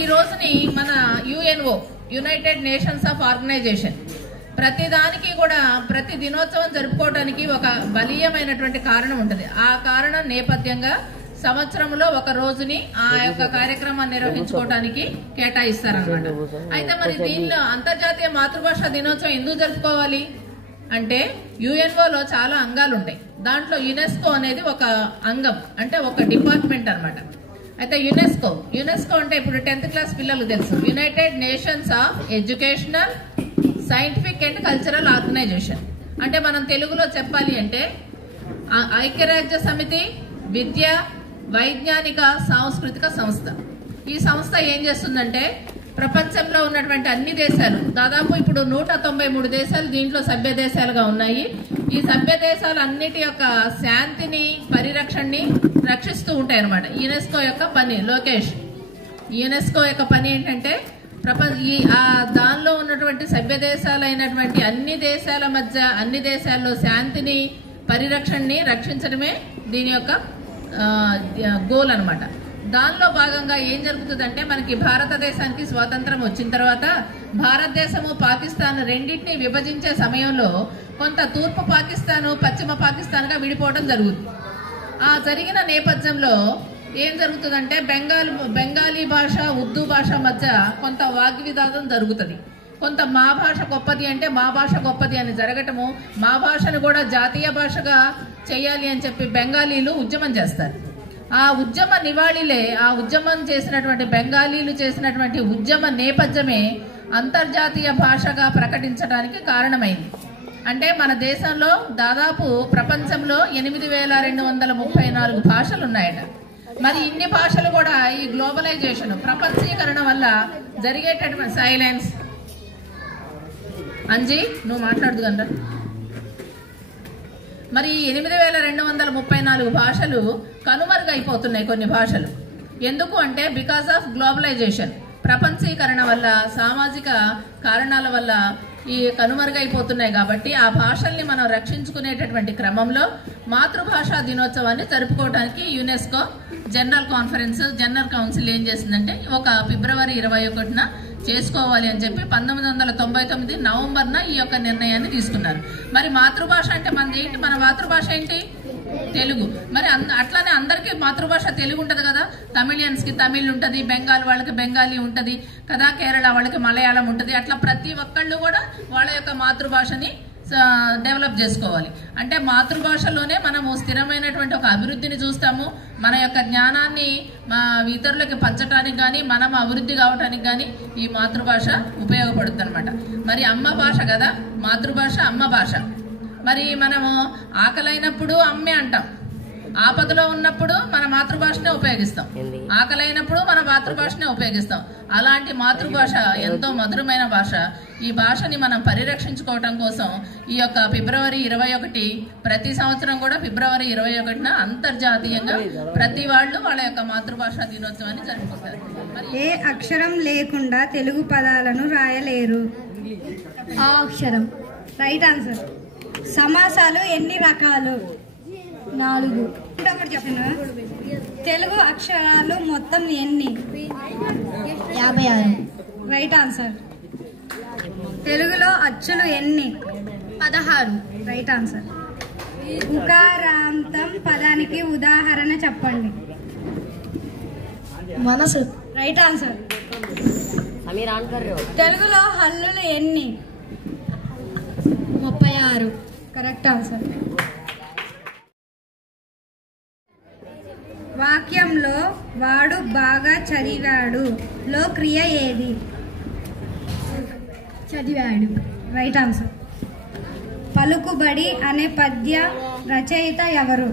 ఈ రోజుని మన UNO United Nations of organisation ప్రతిదానికి కూడా ప్రతి దినోత్సవం జరుపుకోవడానికి ఒక బలీయమైనటువంటి కారణం ఉంటుంది. ఆ కారణం నేపథ్యంగా సంవత్సరంలో ఒక రోజుని ఆ యొక్క కార్యక్రమాన్ని నిర్వహించుకోవడానికి కేటాయిస్తారనమాట. అయితే మరి దీనిలో అంతర్జాతీయ మాతృభాష దినోత్సవం ఎందుకు జరుపుకోవాలి అంటే యుఎన్ఓలో చాలా అంగాలు ఉంటాయి. దాంట్లో యునెస్కో అనేది ఒక అంగం, అంటే ఒక డిపార్ట్మెంట్ అనమాట. అయితే యునెస్కో అంటే ఇప్పుడు 10th క్లాస్ పిల్లలు తెలుసు, United Nations of educational scientific and cultural organisation. అంటే మనం తెలుగులో చెప్పాలి అంటే ఐక్యరాజ్య సమితి విద్య వైజ్ఞానిక సాంస్కృతిక సంస్థ. ఈ సంస్థ ఏం చేస్తుందంటే ప్రపంచంలో ఉన్నటువంటి అన్ని దేశాలు, దాదాపు ఇప్పుడు 193 దేశాలు దీంట్లో సభ్య దేశాలుగా ఉన్నాయి. ఈ సభ్య దేశాలు అన్నిటి యొక్క శాంతిని పరిరక్షణని రక్షిస్తూ ఉంటాయి అన్నమాట. యునెస్కో యొక్క పని యునెస్కో యొక్క పని ఏంటంటే దానిలో ఉన్నటువంటి సభ్య దేశాలైనటువంటి అన్ని దేశాల మధ్య అన్ని దేశాల్లో శాంతిని పరిరక్షణని రక్షించడమే దీని యొక్క గోల్ అనమాట. దానిలో భాగంగా ఏం జరుగుతుందంటే మనకి భారతదేశానికి స్వాతంత్రం వచ్చిన తర్వాత భారతదేశము పాకిస్తాన్ రెండింటిని విభజించే సమయంలో కొంత తూర్పు పాకిస్తాను పశ్చిమ పాకిస్తాన్గా విడిపోవడం జరుగుతుంది. ఆ జరిగిన నేపథ్యంలో ఏం జరుగుతుందంటే బెంగాలీ భాష ఉర్దూ భాష మధ్య కొంత వాగ్వివాదం జరుగుతుంది. కొంత మా భాష గొప్పది అంటే మా భాష గొప్పది అని జరగటము, మా భాషను కూడా జాతీయ భాషగా చేయాలి అని చెప్పి బెంగాలీలు ఉద్యమం చేస్తారు. ఆ ఉద్యమ నివాళిలే, ఆ ఉద్యమం చేసినటువంటి బెంగాలీలు చేసినటువంటి ఉద్యమ నేపథ్యమే అంతర్జాతీయ భాషగా ప్రకటించడానికి కారణమైంది. అంటే మన దేశంలో దాదాపు ప్రపంచంలో 8234 భాషలు ఉన్నాయట. మరి ఇన్ని భాషలు కూడా ఈ గ్లోబలైజేషన్ ప్రపంచీకరణ వల్ల జరిగేటటువంటి సైలెన్స్ అంజీ నువ్వు మాట్లాడదు కదా. మరి 8234 భాషలు కనుమరుగైపోతున్నాయి కొన్ని భాషలు. ఎందుకు అంటే బికాస్ ఆఫ్ గ్లోబలైజేషన్, ప్రపంచీకరణ వల్ల సామాజిక కారణాల వల్ల ఈ కనుమరుగైపోతున్నాయి. కాబట్టి ఆ భాషల్ని మనం రక్షించుకునేటటువంటి క్రమంలో మాతృభాషా దినోత్సవాన్ని జరుపుకోవడానికి యునెస్కో జనరల్ కౌన్సిల్ ఏం చేసిందంటే ఒక ఫిబ్రవరి 21న చేసుకోవాలి అని చెప్పి 1999 నవంబర్న ఈ యొక్క నిర్ణయాన్ని తీసుకున్నారు. మరి మాతృభాష అంటే మనది ఏంటి? మన మాతృభాష ఏంటి? తెలుగు. మరి అట్లానే అందరికీ మాతృభాష తెలుగు ఉంటుంది కదా. తమిళియన్స్కి తమిళ్ ఉంటుంది, బెంగాల్ వాళ్ళకి బెంగాలీ ఉంటుంది కదా, కేరళ వాళ్ళకి మలయాళం ఉంటుంది. అట్లా ప్రతి ఒక్కళ్ళు కూడా వాళ్ళ యొక్క మాతృభాషని డెవలప్ చేసుకోవాలి. అంటే మాతృభాషలోనే మనము స్థిరమైనటువంటి ఒక అభివృద్ధిని చూస్తాము. మన యొక్క జ్ఞానాన్ని ఇతరులకి పంచడానికి కానీ మనం అభివృద్ధి కావడానికి కానీ ఈ మాతృభాష ఉపయోగపడుతుంది అనమాట. మరి అమ్మ భాష కదా మాతృభాష, అమ్మ భాష. మరి మనము ఆకలైనప్పుడు అమ్మే అంటాం, ఆపదలో ఉన్నప్పుడు మన మాతృభాషనే ఉపయోగిస్తాం, ఆకలైనప్పుడు మన మాతృభాషనే ఉపయోగిస్తాం. అలాంటి మాతృభాష ఎంతో మధురమైన భాష. ఈ భాషని మనం పరిరక్షించుకోవటం కోసం ఈ యొక్క ఫిబ్రవరి 21 ప్రతి సంవత్సరం కూడా ఫిబ్రవరి 21న అంతర్జాతీయంగా ప్రతి వాళ్ళు వాళ్ళ యొక్క మాతృభాషా దినోత్సవాన్ని జరుపుకుంటారు. ఏ అక్షరం లేకుండా తెలుగు పదాలను రాయలేరు? ఆ అక్షరం. Right answer. సమాసాలు ఎన్ని రకాలు? 4. చెప్పిన తెలుగు అక్షరాలు మొత్తం ఎన్ని? 56. Right answer. తెలుగులో అచ్చులు ఎన్ని? 16. Right answer. ఉకారాంతం పదానికి ఉదాహరణ చెప్పండి. మనసు. Right answer. తెలుగులో హల్లులు ఎన్ని? 36. Correct answer. వాక్యంలో వాడు బాగా చదివాడు లో క్రియ ఏది? చదివాడు. Right answer. పలుకుబడి అనే పద్య రచయిత ఎవరు?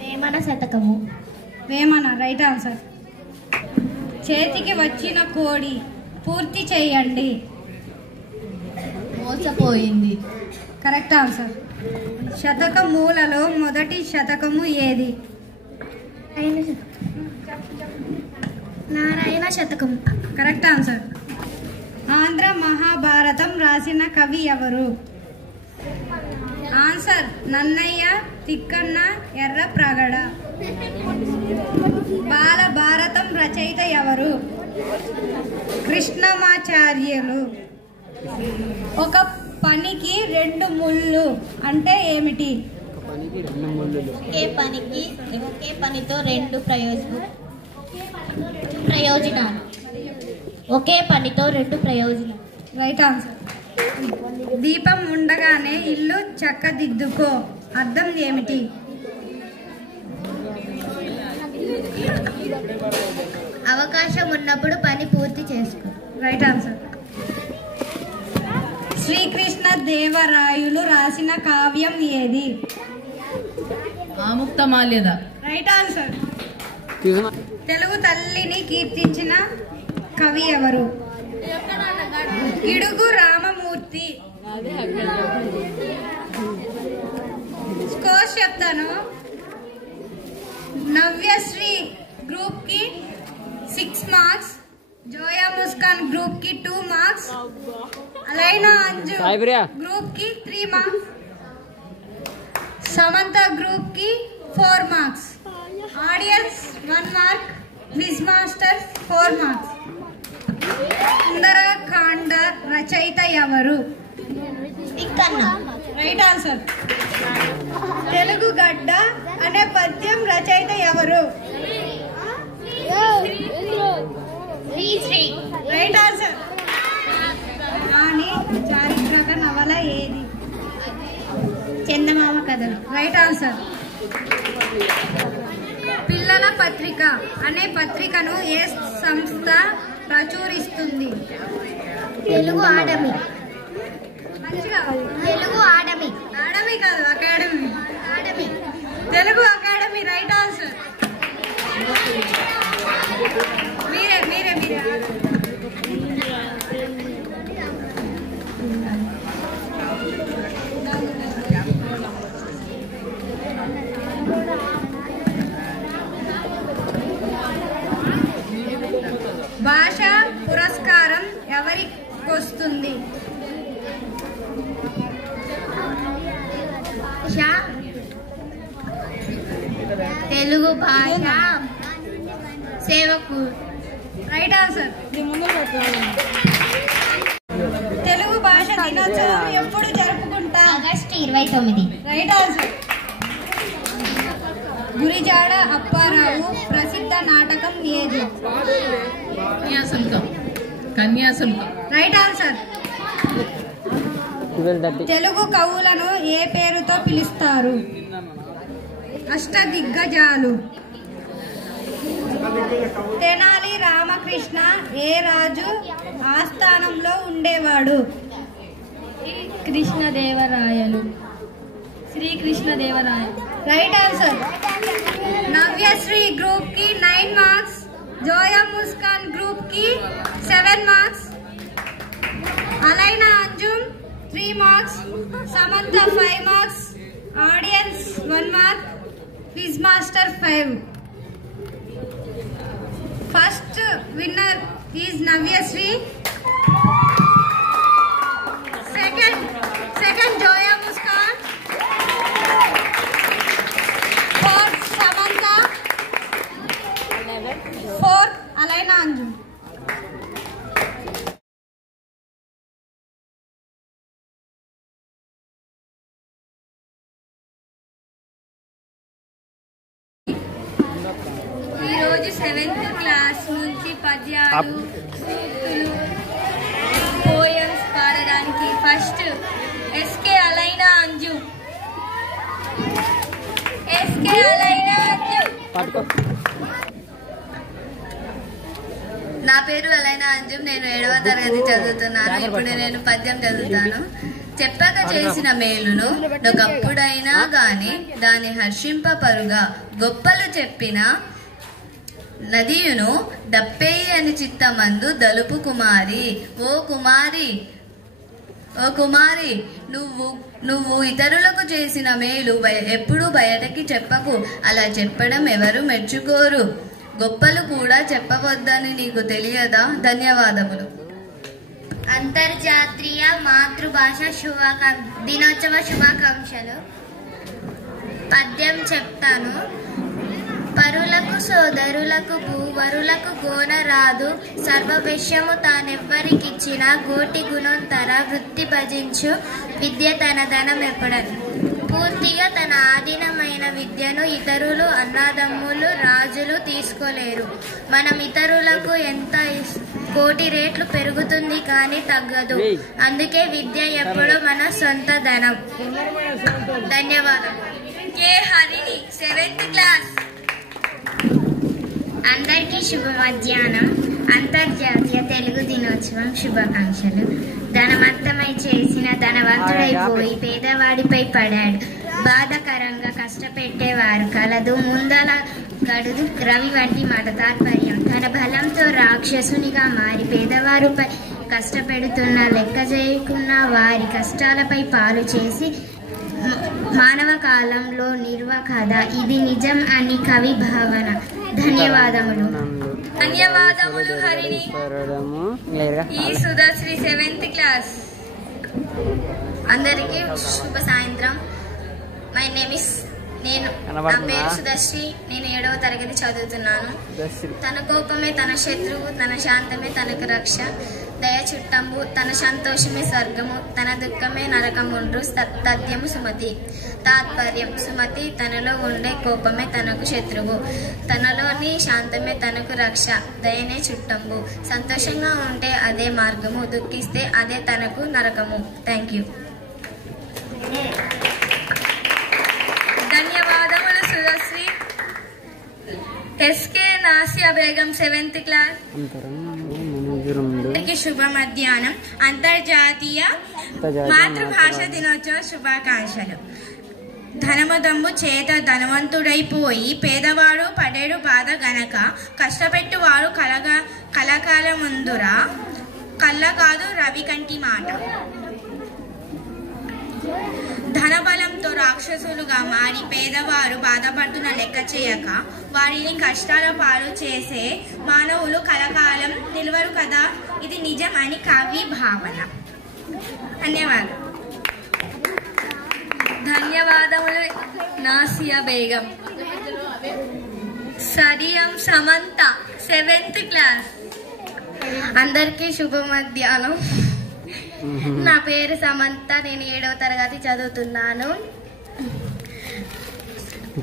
వేమన శతకము. వేమన. Right answer. చేతికి వచ్చిన కోడి పూర్తి చేయండి. మోసపోయింది. Correct answer. శతకములలో మొదటి శతకము ఏది? నారాయణ శతకం. Correct answer. ఆంధ్ర మహాభారతం రాసిన కవి ఎవరు? ఆన్సర్ నన్నయ్య, తిక్కన్న, ఎర్రప్రగడ. బాలభారతం రచయిత ఎవరు? కృష్ణమాచార్యులు. ఒక పనికి రెండు ముళ్ళు అంటే ఏమిటి? ఒకే పనితో రెండు ప్రయోజనాలు. ఒకే పనితో రెండు ప్రయోజనాలు. Right answer. దీపం ఉండగానే ఇల్లు చక్కదిద్దుకో అర్థం ఏమిటి? అవకాశం ఉన్నప్పుడు పని పూర్తి చేసుకో. Right answer. శ్రీకృష్ణ దేవరాయలు రాసిన కావ్యం ఏది? ఆముక్తమాల్యద. Right answer. తెలుగు తల్లిని కీర్తించిన కవి ఎవరు? గిడుగు రామమూర్తి. స్కోర్స్ చెప్తాను. నవ్యశ్రీ గ్రూప్ కి 6 మార్క్స్, జోయా ముస్కాన్ గ్రూప్ కి 2 మార్క్స్, అలైనా అంజు గ్రూప్ కి 3 మార్క్స్, సమంత గ్రూప్ కి 4 marks, audience 1 mark, quiz master 4 marks. Sundarakanda రచయిత ఎవరు? Right answer. తెలుగు గడ్డ అనే పద్యం రచయిత ఎవరు? Right answer. రాణి చారిత్రక నవల ఏది? చందమామ కథ. Right answer. పిల్లల పత్రిక అనే పత్రికను ఏ సంస్థ ప్రచురిస్తుంది? తెలుగు ఆడమి. మంచిగా. తెలుగు ఆడమి. ఆడమి కాదు, అకాడమీ. ఆడమి. తెలుగు అకాడమీ. Right answer. మీరే మీరే మీరే భాషా పురస్కారం ఎవరికొస్తుంది? తెలుగు భాష సేవకు. Right answer. తెలుగు భాష దినోత్సవం ఎప్పుడు జరుపుకుంటాం? August 29. Right answer. Gurajada Apparao ప్రసిద్ధ నాటకం ఏది? కన్యాశుల్కం. కన్యాశుల్కం. Right answer. తెలుగు కవులను ఏ పేరుతో పిలుస్తారు? అష్టదిగ్గజాలు. తెనాలి రామకృష్ణ ఏ రాజు ఆస్థానంలో ఉండేవాడు? Krishnadevarayalu. Srikrishnadevarayalu. Right answer. Navyasri group కి 9 మార్క్స్, జోయా ముస్కాన్ గ్రూప్ కి 7 marks, Alaina Anjum 3 marks, Samantha 5 marks, audience 1 mark, quiz master 5. First winner is Navyasri. Second Zoya Muskan, fourth Samantha, fourth Alaina Anjum. ఈరోజు 7th క్లాస్ నుంచి పద్యాలు, సూక్తులు, పోయమ్స్ పాడడానికి first SK Alaina Anju. SK Alaina Anju. నా పేరు అలైనా అంజుమ్. నేను 7వ తరగతి చదువుతున్నాను. ఇప్పుడు నేను పద్యం చదువుతాను. చెప్పక చేసిన మేలును ఒకప్పుడైనా గాని దాని హర్షింపపరుగా గొప్పలు చెప్పిన నదియును దప్పేయి అని చిత్తమందు దలుపు కుమారి. ఓ కుమారి నువ్వు ఇతరులకు చేసిన మేలు ఎప్పుడు బయటకి చెప్పకు. అలా చెప్పడం ఎవరు మెచ్చుకోరు. గొప్పలు కూడా చెప్పవద్దని నీకు తెలియదా? ధన్యవాదములు. అంతర్జాతీయ మాతృభాష దినోత్సవ శుభాకాంక్షలు. పద్యం చెప్తాను. పరులకు సోదరులకు భూవరులకు గోనరాదు సర్వవిషయము తానెవ్వరికిచ్చిన గోటి గుణంతర వృత్తి భజించు విద్య తన ధనం ఎప్పుడని. పూర్తిగా తన ఆధీనమైన విద్యను ఇతరులు అన్నదమ్ములు రాజులు తీసుకోలేరు. మనం ఇతరులకు ఎంత కోటి రేట్లు పెరుగుతుంది కానీ తగ్గదు. అందుకే విద్య ఎప్పుడు మన సొంత ధనం. ధన్యవాదాలు. కే హరిణి 7th క్లాస్. అందరికీ శుభ మధ్యాహ్నం. అంతర్జాతీయ తెలుగు దినోత్సవం శుభాకాంక్షలు. ధనవంతమై చేసిన ధనవంతుడైపోయి పేదవాడిపై పడాడు. బాధాకరంగా కష్టపెట్టేవారు కలదు ముందల గడుదు రవి వంటి మాట. తాత్పర్యం: తన బలంతో రాక్షసునిగా మారి పేదవారిపై కష్టపెడుతున్న లెక్క చేయకున్న వారి కష్టాలపై పాలు చేసి మానవ కాలంలో నిర్వకథ. ఇది నిజం అని కవి భావన. ధన్యవాదములు. ధన్యవాదములు హరిణి. ఈ సుధాశ్రీ 7th క్లాస్. అందరికీ శుభ సాయంత్రం. మై నేమ్ ఇస్ నా పేరు సుధశ్రీ. నేను 7వ తరగతి చదువుతున్నాను. తన కోపమే తన శత్రువు, తన శాంతమే తనకు రక్ష. దయ చుట్టంబు, తన సంతోషమే స్వర్గము, తన దుఃఖమే నరకముండ్రు తథ్యము సుమతి. తాత్పర్యం: సుమతి తనలో ఉండే కోపమే తనకు శత్రువు, తనలోని శాంతమే తనకు రక్ష, దయనే చుట్టంబు. సంతోషంగా ఉంటే అదే మార్గము, దుఃఖిస్తే అదే తనకు నరకము. Thank you. ధన్యవాదములు Sudhasri. SK Nasiya Begum 7th class. అందరికీ శుభ మధ్యాహ్నం. అంతర్జాతీయ మాతృభాష దినోత్సవ శుభాకాంక్షలు. ధనమదమ్ము చేత ధనవంతుడైపోయి పేదవాడు పడేడు బాధ గనక కష్టపెట్టువాడు కలకాల ముందురా కళ్ళ కాదు రవి కంటి మాట. ధనబలంతో రాక్షసులుగా మారి పేదవారు బాధపడుతున్న లెక్క చేయక వారిని కష్టాల పాలు చేసే మానవులు కలకాలం నిలవరు కదా. ఇది నిజం అని కవి భావన. ధన్యవాదాలు. ధన్యవాదములు నాసియా బేగం. సరియం సమంత 7th క్లాస్. అందరికీ శుభ మధ్యాహ్నం. నా పేరు సమంత. నేను 7వ తరగతి చదువుతున్నాను.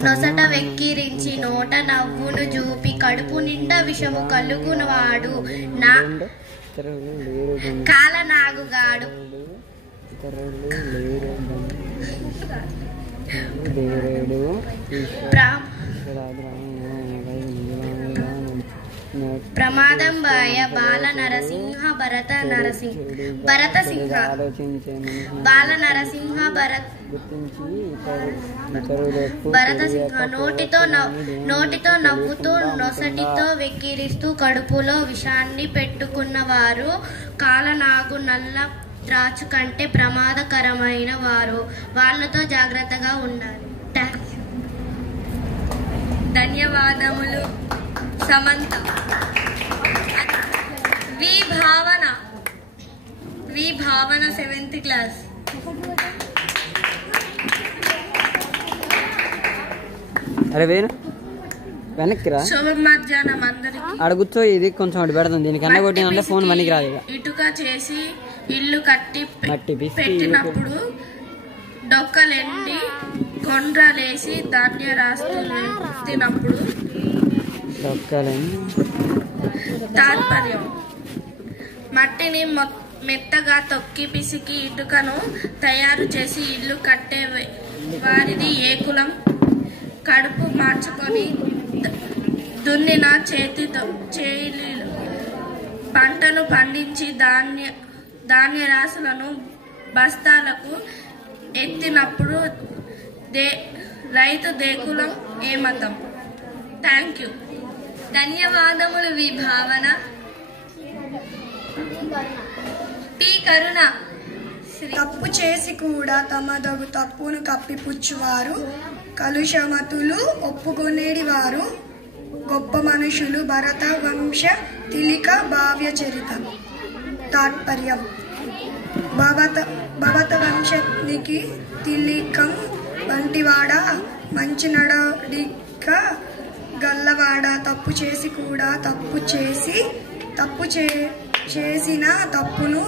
నొసట వెక్కిరించి నోట నవ్వును చూపి కడుపు నిండా విషము కలుగునవాడు నా కాలనాగుగాడు. ప్రమాదం బాయ బాల నరసింహ భరత సింహ బాల నరసింహ భరత సింహ. నోటితో నవ్వుతూ నొసటితో వెక్కిరిస్తూ కడుపులో విషాన్ని పెట్టుకున్నవారు కాలనాగు నల్ల త్రాచు కంటే ప్రమాదకరమైన వారు. వాళ్ళతో జాగ్రత్తగా ఉండాలి. ధన్యవాదములు సమంత. వి భావన 7th క్లాస్. అరే వేను వెనక్కిరా. శుభ మధ్యాహ్నం అందరికి. ఆడ కూర్చో, ఇది కొంచెం అటు పెడుతుంది. దీనికి అన్న కొట్టిందంటే ఫోన్ మనకి రాదు. ఇటుక చేసి ఇల్లు కట్టి పెట్టినప్పుడు డొక్కలెండి కొండ్రలేసి ధాన్య రాస్తున్నప్పుడు. తాత్పర్యం: మట్టిని మెత్తగా తొక్కి పిసికి ఇటుకను తయారు చేసి ఇల్లు కట్టే వారిది ఏ కులం? కడుపు మార్చుకొని దున్నిన చేతితో పంటను పండించి ధాన్య రాసులను బస్తాలకు ఎత్తినప్పుడు రైతు దేకులం ఏ మతం? Thank you. ధన్యవాదములు వి భావన. టి కరుణ. తప్పు చేసి కూడా తమదగు తప్పును కప్పిపుచ్చువారు కలుషమతులు ఒప్పుకొనేడి వారు గొప్ప మనుషులు. భరత వంశ తిలిక భావ్య చరిత. తాత్పర్యం: భవత వంశానికి తిలికం వంటివాడ మంచి నడడిక గల్లవాడ తప్పు చేసిన తప్పును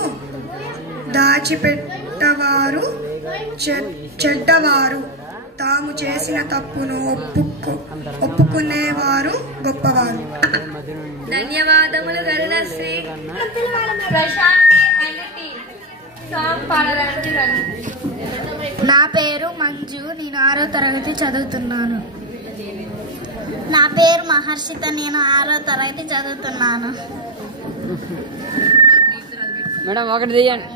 దాచిపెట్టవారు చెడ్డవారు, తాము చేసిన తప్పును ఒప్పుకునేవారు గొప్పవారు. ధన్యవాదములు గరుడశ్రీ. ప్రశాంతి అండ్ టీమ్ సాంగ్ పాడడానికి రండి. నా పేరు మంజు, నేను 6వ తరగతి చదువుతున్నాను. నా పేరు మహర్షిత, నేను 6వ తరగతి చదువుతున్నాను. మేడం ఒకటి తీయండి.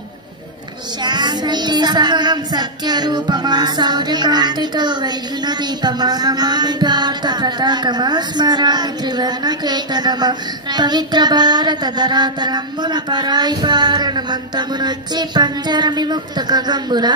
శాంతి సహనం సత్యరూపమా శౌర్యకాంతితో వెలిగిన దీపమా నమామి భారత పతాకమా స్మరామి త్రివర్ణ కేతనమా పవిత్ర భారత ధరాతరంబున పరాయి పారణమంతమునొచ్చి పంజర విముక్త ఖగంబుల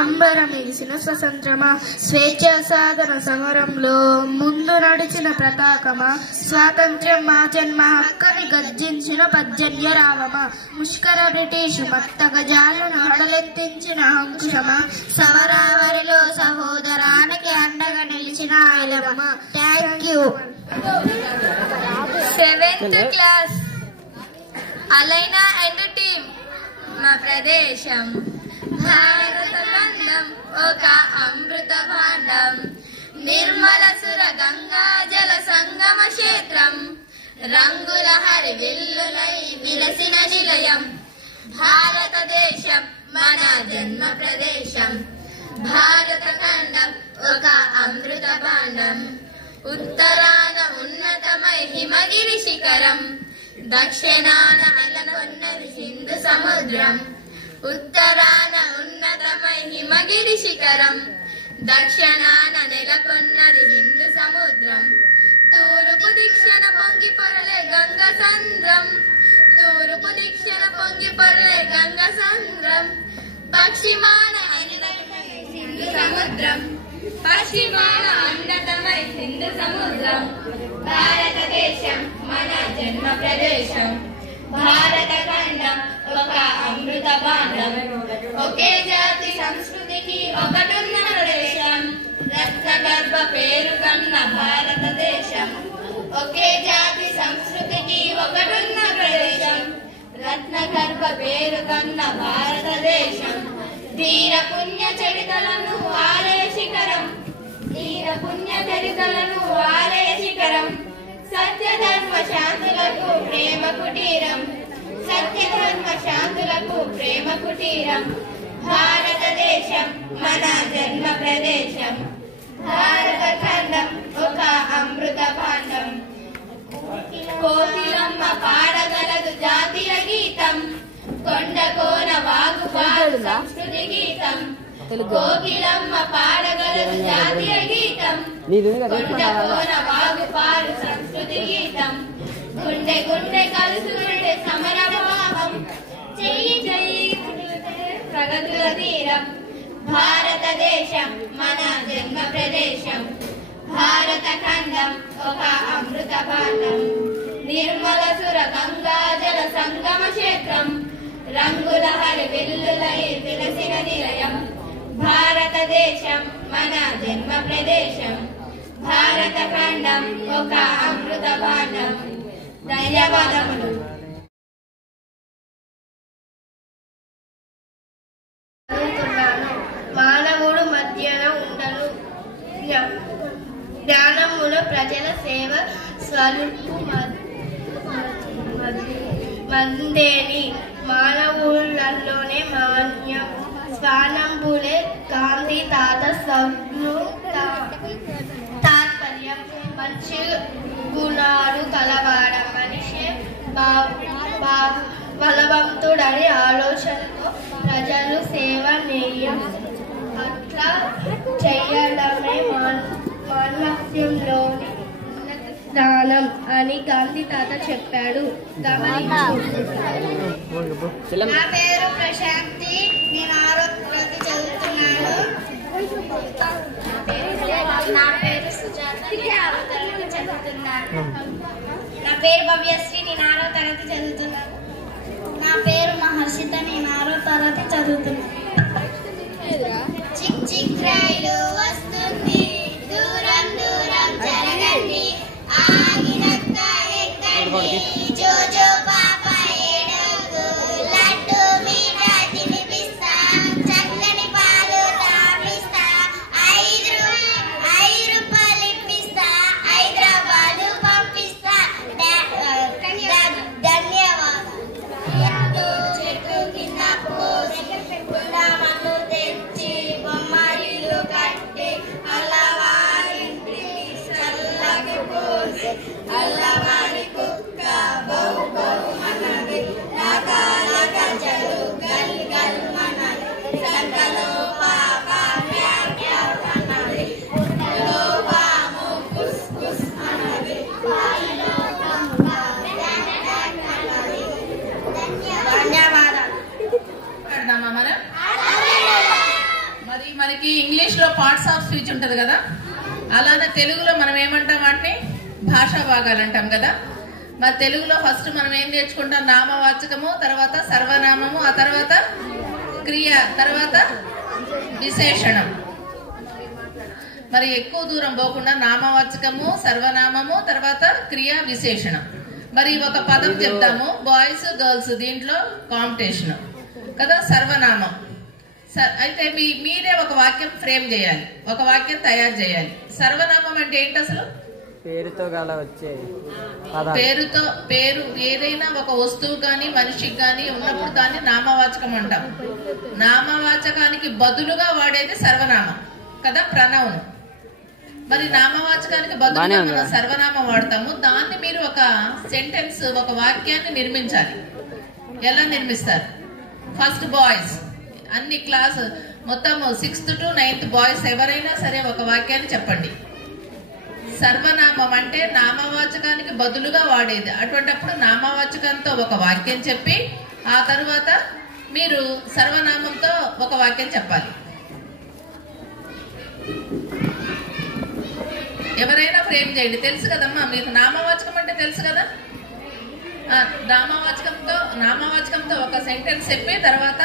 అంబర మిగిసిన స్వతంత్రమా స్వేచ్ఛ సాధన సమరంలో ముందు నడిచిన ప్రతాకమా స్వాతంత్ర్యం మా జన్మ హక్కని గర్జించిన పద్యన్య రావమా ముష్కర బ్రిటిషు మత్త గజాలను హడలెత్తించిన అంకుశమా సవరావరిలో సహోదరానికి అండగా నిలిచిన Ailamma. Thank you. 7th class Alaina and team. మా ప్రదేశం భారత ఖండం ఒక అమృత భాండం, నిర్మల సుర గంగా జల సంగమ క్షేత్రం, రంగుల హరివిల్లులై విలసిన నిలయం. భారతదేశం మన జన్మ ప్రదేశం, భారత ఖండం ఒక అమృత భాండం. ఉత్తరాన ఉన్నతమై హిమగిరి శిఖరం, దక్షిణాన నెలకొన్నది హిందూ సముద్రం. ఉత్తరాన ఉన్నతమై హిమగిరి శిఖరం, దక్షిణాన నెలకొన్నది హిందూ సముద్రం. తూర్పు దిక్షణ పొంగి పొరలే గంగ సంద్రం, తూర్పు దిక్షణ పొంగి పొరలే గంగ సంద్రం. పశ్చిమాన హిందూ సముద్రం, పశ్చిమాన ఉన్నతమై హిందూ సముద్రం. భారతదేశం మన జన్మ ప్రదేశం, భారత ఖండం ఒక అమృత భాండం. ఒకే జాతి సంస్కృతికి ఒకటున్న ప్రదేశం, రత్నగర్భ పేరు కన్న భారతదేశం. ఒకే జాతి సంస్కృతికి ఒకటున్న ప్రదేశం, రత్నగర్భ పేరు కన్న భారతదేశం. ధీర పుణ్య చరితలను ఆలయ శిఖరం, ధీర పుణ్య చరితలను ఆలయ శిఖరం. సత్యధర్మ శాంతులకు ప్రేమ కుటీరం, సత్యధర్మ శాంతులకు ప్రేమ కుటీరం. భారతదేశం మన జన్మ ప్రదేశం, భారత ఖండం ఒక అమృత భాండం. కోకిలమ్మ పాడగలదు జాతీయ గీతం, కొండ కోన వాగు పాడు సంస్కృతి గీతం. కోకిలమ్మ పాడగలదు జాతీయ గీతం, కొండ కోన వాగు పాడు సంస్కృతి గీతం. గుండె గుండె కలుసుకుంటే సమరభావం, చెయ్యి చెయ్యి ప్రగతుల తీరం. భారతదేశం మన జన్మ ప్రదేశం, భారత ఖండం ఒక అమృత భాండం. నిర్మల సుర గంగా జల సంగమ క్షేత్రం, రంగుల హరివిల్లులై విలసిన నిలయం. భారతదేశం మన జన్మ ప్రదేశం, భారత ఖండం ఒక అమృత భాండం. ధన్యవాదములు. మానవుడు మధ్యన ఉండను, జ్ఞానముల ప్రజల సేవ స్వల్పు మందేని. మానవులలోనే మాన్యం స్వానంబులే గాంధీ తాత తాత్పర్యం. మంచి గుణాలు కలవాడ మనిషి బలవంతుడని ఆలోచనతో ప్రజలు సేవ నేయం. అట్లా చెయ్యడమే మానవ్యంలోని జ్ఞానం అని గాంధీ తాత చెప్పాడు. నా పేరు ప్రశాంతి, నేను 6వ తరగతి చదువుతున్నాను. నా పేరు సుజాత, నేను 6వ తరగతి చదువుతున్నాను. నా పేరు భవ్యశ్రీ, నేను 6వ తరగతి చదువుతున్నాను. నా పేరు మహర్షిత, నేను 6వ తరగతి చదువుతున్నాను. చిక్ చిక్ రైలు వస్తుంది, దూరం దూరం జరగండి, పార్ట్స్ ఆఫ్ స్పీచ్ ఉంటది కదా, అలానే తెలుగులో మనం ఏమంటాం వాటిని భాషా భాగాలు అంటాం కదా. మరి తెలుగులో ఫస్ట్ మనం ఏం నేర్చుకుంటాం? నామవాచకము, తర్వాత సర్వనామము, ఆ తర్వాత క్రియ, తర్వాత విశేషణం. మరి ఎక్కువ దూరం పోకుండా నామవాచకము, సర్వనామము, తర్వాత క్రియ, విశేషణం. మరి ఒక పదం చెప్తాము, బాయ్స్ గర్ల్స్, దీంట్లో కాంపిటీషన్ కదా. సర్వనామం అయితే మీరే ఒక వాక్యం ఫ్రేమ్ చేయాలి, ఒక వాక్యం తయారు చేయాలి. సర్వనామం అంటే ఏంటి అసలు? పేరుతో గల వచ్చే పేరు ఏదైనా ఒక వస్తువు గాని మనిషికి గాని ఉన్నప్పుడు దాన్ని నామవాచకం అంటాం. నామవాచకానికి బదులుగా వాడేది సర్వనామం కదా, ప్రణౌన్. మరి నామవాచకానికి బదులుగా మనం సర్వనామం వాడతాము. దాన్ని మీరు ఒక సెంటెన్స్, ఒక వాక్యాన్ని నిర్మించాలి. ఎలా నిర్మిస్తారు? ఫస్ట్ బాయ్స్, అన్ని క్లాస్ మొత్తం 6th to 9th బాయ్స్ ఎవరైనా సరే ఒక వాక్యాన్ని చెప్పండి. సర్వనామం అంటే నామవాచకానికి బదులుగా వాడేది. అటువంటిప్పుడు నామవాచకంతో ఒక వాక్యం చెప్పి ఆ తరువాత మీరు సర్వనామంతో ఒక వాక్యం చెప్పాలి. ఎవరైనా ఫ్రేమ్ చేయండి. తెలుసు కదమ్మా మీకు నామవాచకం అంటే తెలుసు కదా. నామవాచకంతో ఒక సెంటెన్స్ చెప్పి తర్వాత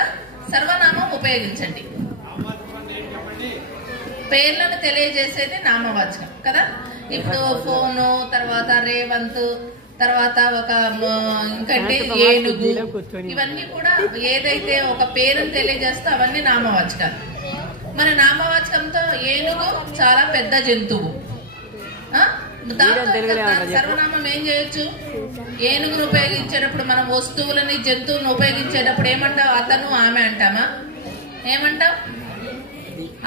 సర్వనామం ఉపయోగించండి. పేర్లను తెలియజేసేది నామవాచకం కదా. ఇప్పుడు ఫోను, తర్వాత రేవంత్, తర్వాత ఒక ఇంకంటే ఏనుగు, ఇవన్నీ కూడా ఏదైతే ఒక పేరును తెలియజేస్తే అవన్నీ నామవాచకాలు. మన నామవాచకంతో ఏనుగు చాలా పెద్ద జంతువు. దాంతో సర్వనామం ఏం చేయొచ్చు? ఏనుగును ఉపయోగించేటప్పుడు మనం వస్తువులని, జంతువులను ఉపయోగించేటప్పుడు ఏమంటాం? అతను, ఆమె అంటామా? ఏమంటాం?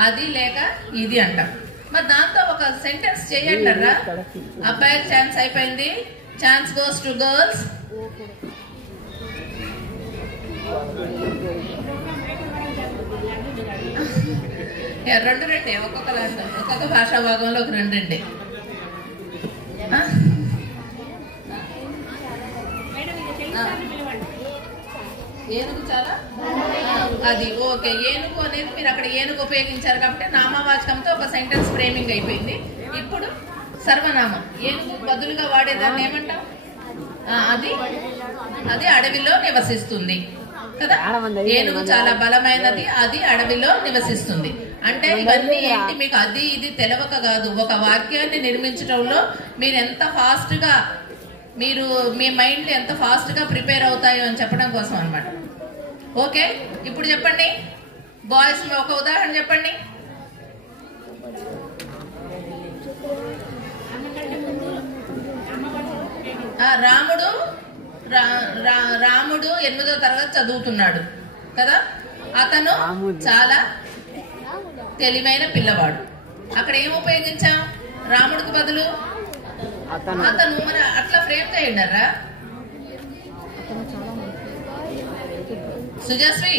అది లేక ఇది అంటాం. మరి దాంతో ఒక సెంటెన్స్ చేయంటారా? అబ్బాయికి ఛాన్స్ అయిపోయింది, ఛాన్స్ గోస్ టు గర్ల్స్. రెండు రెండే, ఒక్కొక్క భాషా భాగంలో ఒక రెండు రెండే. ఏనుగు చాలా అది ఓకే. ఏనుగు అనేది మీరు అక్కడ ఏనుగు ఉపయోగించారు కాబట్టి నామవాచకంతో ఒక సెంటెన్స్ ఫ్రేమింగ్ అయిపోయింది. ఇప్పుడు సర్వనామం, ఏనుగు బదులుగా వాడేదాన్ని ఏమంటాం? అది అడవిలో నివసిస్తుంది కదా. ఏనుగు చాలా బలమైనది, అది అడవిలో నివసిస్తుంది. అంటే ఇవన్నీ ఏంటి? మీకు అది ఇది తెలవక కాదు, ఒక వాక్యాన్ని నిర్మించడంలో మీరు ఎంత ఫాస్ట్ గా, మీరు మీ మైండ్ ఎంత ఫాస్ట్ గా ప్రిపేర్ అవుతాయో అని చెప్పడం కోసం అన్నమాట. ఓకే, ఇప్పుడు చెప్పండి బాయ్స్, ఒక ఉదాహరణ చెప్పండి. రాముడు 8వ తరగతి చదువుతున్నాడు కదా. అతను చాలా తెలివైన పిల్లవాడు. అక్కడ ఏం ఉపయోగించాం? రాముడికి బదులు అతను. మరి అట్లా ఫ్రేమ్ చేయండి. సుజస్వి,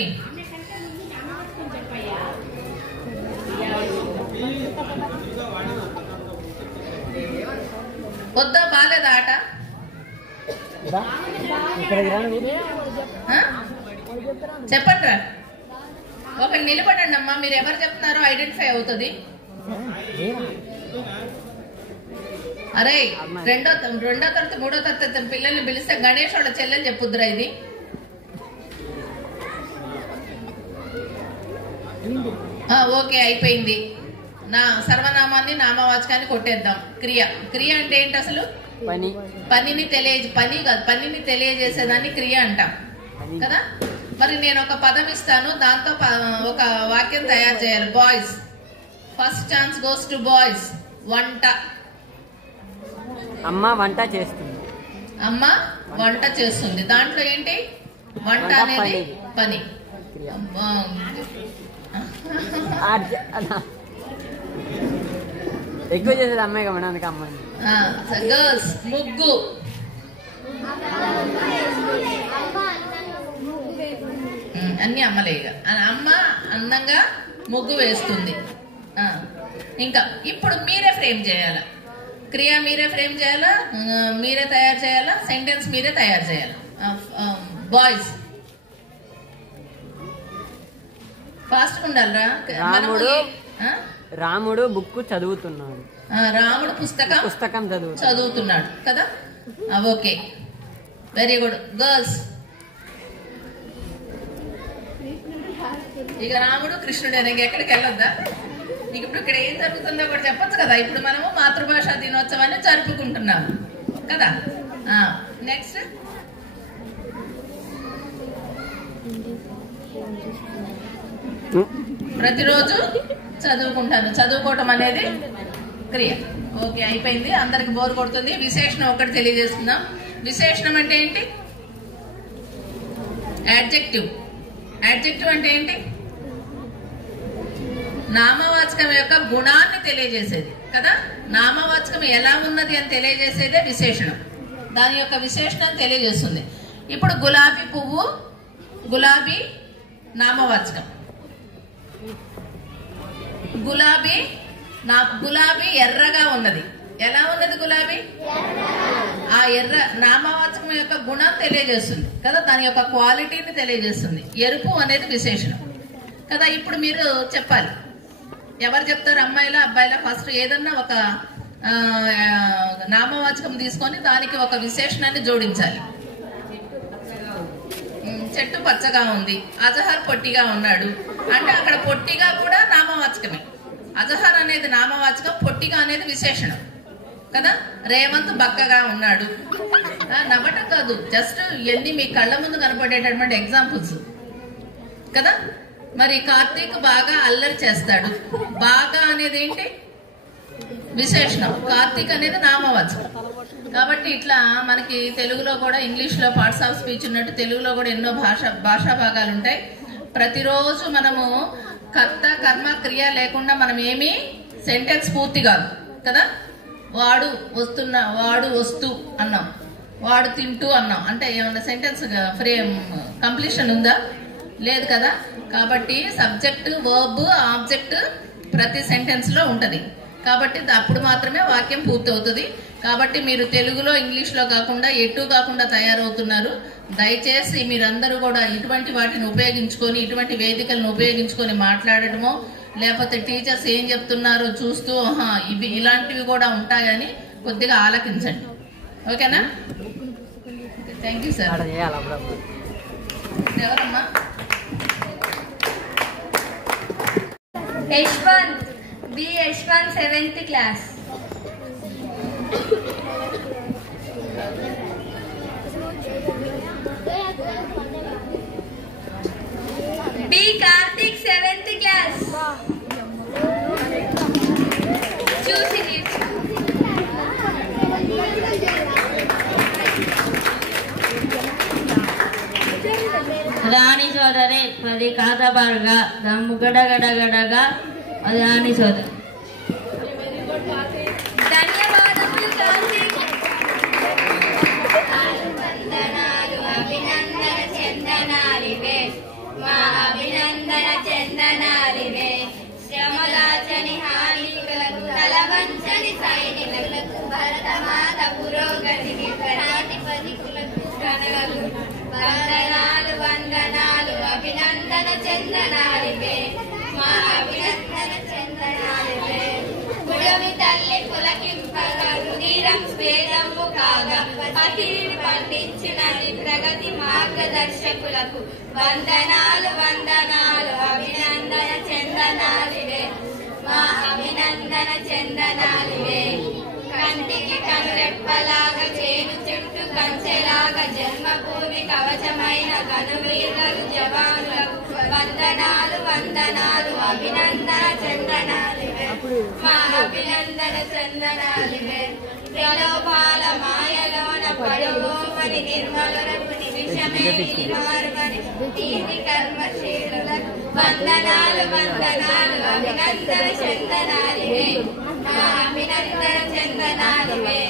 వద్దా? బాలేదా ఆట? చెప్పండి రా. ఒకటి నిలబడండి అమ్మా, మీరు ఎవరు చెప్తున్నారో ఐడెంటిఫై అవుతుంది. అరే, రెండో తరగతి 3వ తరగతి పిల్లల్ని పిలిస్తే గణేష్ వాళ్ళ చెల్లెలు చెప్పుద్దురా ఇది. ఓకే, అయిపోయింది. నా సర్వనామాన్ని నామవాచకాన్ని కొట్టేద్దాం. క్రియ అంటే ఏంటి అసలు? పనిని తెలియజేసేదాన్ని క్రియ అంటాం కదా. మరి నేను ఒక పదం ఇస్తాను, దాంతో ఒక వాక్యం తయారు చేయాలి. Boys, first chance goes to boys. వంట. అమ్మ వంట చేస్తుంది. అమ్మ వంట చేస్తుంది. దాంట్లో ఏంటి? వంట అనేది పని. ఎక్కువ చేసేది అమ్మాయి కదా, అందుకే అమ్మాయి. గర్ల్స్, ముగ్గు. అన్ని అమ్మలేగా. అమ్మ అందంగా ముగ్గు వేస్తుంది. ఇంకా ఇప్పుడు మీరే ఫ్రేమ్ చేయాలా? క్రియ మీరే ఫ్రేమ్ చేయాలా, మీరే తయారు చేయాలా, సెంటెన్స్ మీరే తయారు చేయాలా. బాయ్స్ ఫాస్ట్ ఉండాలరా. రాముడు బుక్ చదువుతున్నాడు. రాముడు పుస్తకం చదువుతున్నాడు కదా. Okay, very good girls. ఇక రాముడు కృష్ణుడు అని ఎక్కడికి వెళ్ళొద్దా? నీకు ఇప్పుడు ఇక్కడ ఏం జరుగుతుందో కూడా చెప్పొచ్చు కదా. ఇప్పుడు మనము మాతృభాషా దినోత్సవాన్ని జరుపుకుంటున్నాము కదా. నెక్స్ట్ ప్రతిరోజు చదువుకుంటాను. చదువుకోవటం అనేది క్రియ. ఓకే, అయిపోయింది. అందరికి బోర్ కొడుతుంది. విశేషణం ఒకటి తెలియజేస్తున్నాం. విశేషణం అంటే ఏంటి? యాడ్జెక్టివ్. యాడ్జెక్టివ్ అంటే ఏంటి? నామవాచకం యొక్క గుణాన్ని తెలియజేసేది కదా. నామవాచకం ఎలా ఉన్నది అని తెలియజేసేదే విశేషణం. దాని యొక్క విశేషణం తెలియజేస్తుంది. ఇప్పుడు గులాబీ పువ్వు, గులాబీ నామవాచకం. గులాబీ ఎర్రగా ఉన్నది. ఎలా ఉన్నది గులాబీ? ఆ ఎర్ర నామవాచకం యొక్క గుణం తెలియజేస్తుంది కదా, దాని యొక్క క్వాలిటీని తెలియజేస్తుంది. ఎరుపు అనేది విశేషణం కదా. ఇప్పుడు మీరు చెప్పాలి. ఎవరు చెప్తారు? అమ్మాయిలా అబ్బాయిలా? ఫస్ట్ ఏదన్నా ఒక నామవాచకం తీసుకొని దానికి ఒక విశేషణాన్ని జోడించాలి. చెట్టు పచ్చగా ఉంది, అజహర్ పొట్టిగా ఉన్నాడు అంటే అక్కడ పొట్టిగా కూడా నామవాచకమే. అజహర్ అనేది నామవాచకం, పొట్టిగా అనేది విశేషణం కదా. రేవంత్ బక్కగా ఉన్నాడు. నవ్వటం కాదు, జస్ట్ ఇవన్నీ మీ కళ్ళ ముందు కనపడేటటువంటి ఎగ్జాంపుల్స్ కదా. మరి కార్తీక్ బాగా అల్లరి చేస్తాడు. బాగా అనేది ఏంటి? విశేషణం. కార్తీక్ అనేది నామవాచకం. కాబట్టి ఇట్లా మనకి తెలుగులో కూడా ఇంగ్లీష్ లో పార్ట్స్ ఆఫ్ స్పీచ్ ఉన్నట్టు తెలుగులో కూడా ఎన్నో భాషా భాగాలు ఉంటాయి. ప్రతిరోజు మనము కర్త కర్మ క్రియ లేకుండా మనం ఏమీ సెంటెన్స్ పూర్తి కాదు కదా. వాడు వస్తూ అన్నాం, వాడు తింటూ అన్నాం అంటే ఏమన్నా సెంటెన్స్ ఫ్రేమ్ కంప్లీషన్ ఉందా? లేదు కదా. కాబట్టి సబ్జెక్ట్, వర్బ్, ఆబ్జెక్ట్ ప్రతి సెంటెన్స్ లో ఉంటది. కాబట్టి అప్పుడు మాత్రమే వాక్యం పూర్తి అవుతుంది. కాబట్టి మీరు తెలుగులో ఇంగ్లీష్ లో కాకుండా ఎటు కాకుండా తయారవుతున్నారు. దయచేసి మీరందరూ కూడా ఇటువంటి వాటిని ఉపయోగించుకొని, ఇటువంటి వేదికలను ఉపయోగించుకొని మాట్లాడటమో, లేకపోతే టీచర్స్ ఏం చెప్తున్నారో చూస్తూ ఇవి ఇలాంటివి కూడా ఉంటాయని కొద్దిగా ఆలకించండి. ఓకేనా? Thank you sir. ఎవరమ్మా? Yashwant, B Yashwant, 7th class. B Karthik, 7th class. చూసి రాణి సోదరి 10 కాతబారుగా దమ్ము గడగడగడగా రాణి సోదరి. ధన్యవాదములు కార్తిక్. వందనాలు అభినందన చందనాలివే, మా అభినందన చందనాలివే. శ్రమదాచని హానికులకు, తలవంచని సైనికులకు, భరతమాత పురోగతికి, ప్రాతిపదికులకు, కనగలు వందనాలు వందనాలు అభినందన చందనాలివే, మా అభినందన చందనాలివే. పుడమి తల్లి పులకింపగా, రుధిరం స్వేదము కాగా, అతిని పండించినది ప్రగతి మార్గదర్శకులకు, వందనాలు వందనాలు అభినందన చందనాలివే, మా అభినందన చందనాలివే. కంటికి కనురెప్పలాగా, చేను చుట్టూ కంచెలాగా, జన్మభూమి కవచమైన కనువీరులకు, జవానులకు, వందనాలు వందనాలు అభినందన చందనాలివే, మా అభినందన చందనాలివే. ప్రలోభాల మాయలోన పడుకోమని, నిర్మలులకు నిమిషమే నివారుమని, నీతి కర్మశీలులకు, వందనాలు వందనాలు అభినందన చందనాలివే, మా అభినందన చందనాలివే.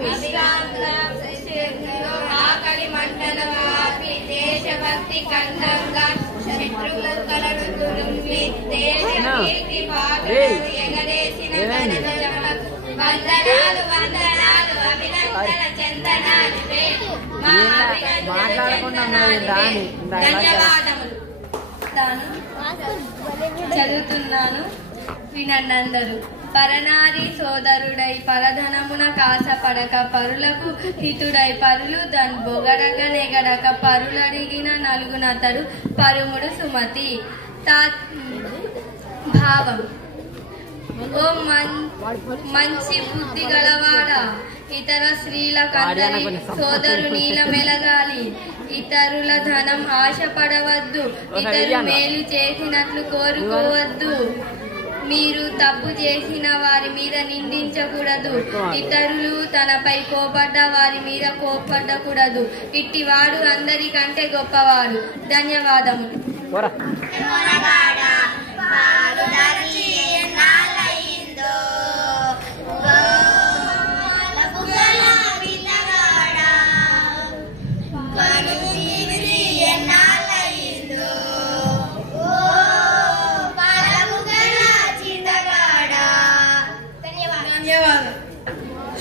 విశ్రాంత ఆకలి మంటలు ఆపి, దేశభక్తి కందంగా, శత్రువులను తురుమి, దేశ కీర్తి పాటలు ఎగరేసిన ఘనతలకు, వందనాలు వందనాలు అభినందన చందనాలివే, మా అభినందన చందనాలివే. ధన్యవాదములు. చదువుతున్నాను. వినందరు. పరనారి సోదరుడై పరధనమున కాసపడక పరులకు హితుడై పరులు దన్ బొగడక నెగడక పరులడిగిన నలుగునతడు పరుముడు సుమతి. భావం: ఓ మంచి బుద్ధి గలవాడా, ఇతర స్త్రీల కందరి సోదరు నీల మెలగాలి. ఇతరుల ధనం ఆశపడవద్దు, ఇతరు మేలు చేసినట్లు కోరుకోవద్దు. మీరు తప్పు చేసిన వారి మీద నిందించకూడదు. ఇతరులు తనపై కోపడ్డ వారి మీద కోపడకూడదు. ఇట్టివాడు అందరికంటే గొప్పవాడు. ధన్యవాదములు.